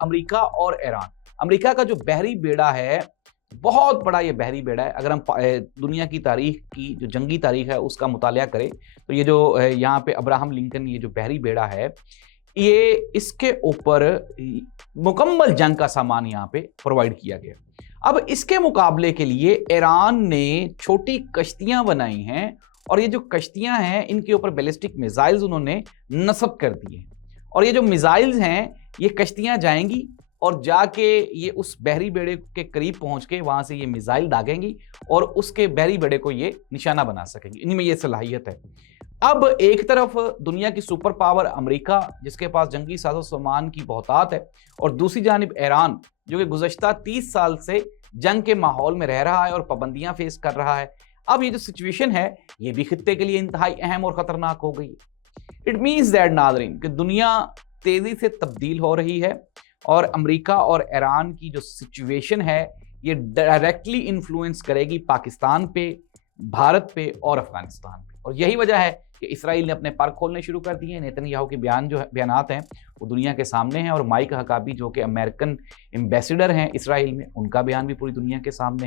America और Iran. America का जो बहरी बेड़ा है, बहुत बड़ा ये बहरी बेड़ा है। अगर हम दुनिया की तारीख की जो जंगी तारीख है उसका मुतालिया करें, तो ये जो यहाँ पे अब्राहम लिंकन ये जो बहरी बेड़ा है, ये इसके ऊपर मुकम्मल जंग का सामान यहाँ पे प्रोवाइड किया गया। अब इसके मुकाबले के लिए ईरान ने छोटी कश्तियां बनाई हैं और ये जो कश्तियां हैं इनके ऊपर बैलिस्टिक मिसाइल्स उन्होंने नस्ब कर दिए हैं। और ये जो मिसाइल्स हैं, ये कश्तियां जाएंगी और जाके ये उस बहरी बेड़े के करीब पहुंच के वहां से ये मिसाइल दागेंगी और उसके बहरी बेड़े को ये निशाना बना सकेंगी। इनमें ये सलाहियत है। अब एक तरफ दुनिया की सुपर पावर अमेरिका, जिसके पास जंगी साजो सामान की बहुतात है, और दूसरी जानिब ईरान, जो कि गुज़श्ता 30 साल से जंग के माहौल में रह रहा है और पाबंदियां फेस कर रहा है। अब ये जो सिचुएशन है, ये भी खित्ते के लिए इंतहाई अहम और खतरनाक हो गई। इट मीन्स दैट नाज़रीन कि दुनिया तेजी से तब्दील हो रही है और अमेरिका और ईरान की जो सिचुएशन है, ये डायरेक्टली इन्फ्लुएंस करेगी पाकिस्तान पे, भारत पे और अफगानिस्तान पे। और यही वजह है कि इसराइल ने अपने पर खोलने शुरू कर दिए हैं। नेतन्याहू के बयानात हैं वो दुनिया के सामने हैं, और माइक हकाबी जो कि अमेरिकन एम्बेसडर हैं इसराइल में, उनका बयान भी पूरी दुनिया के सामने है।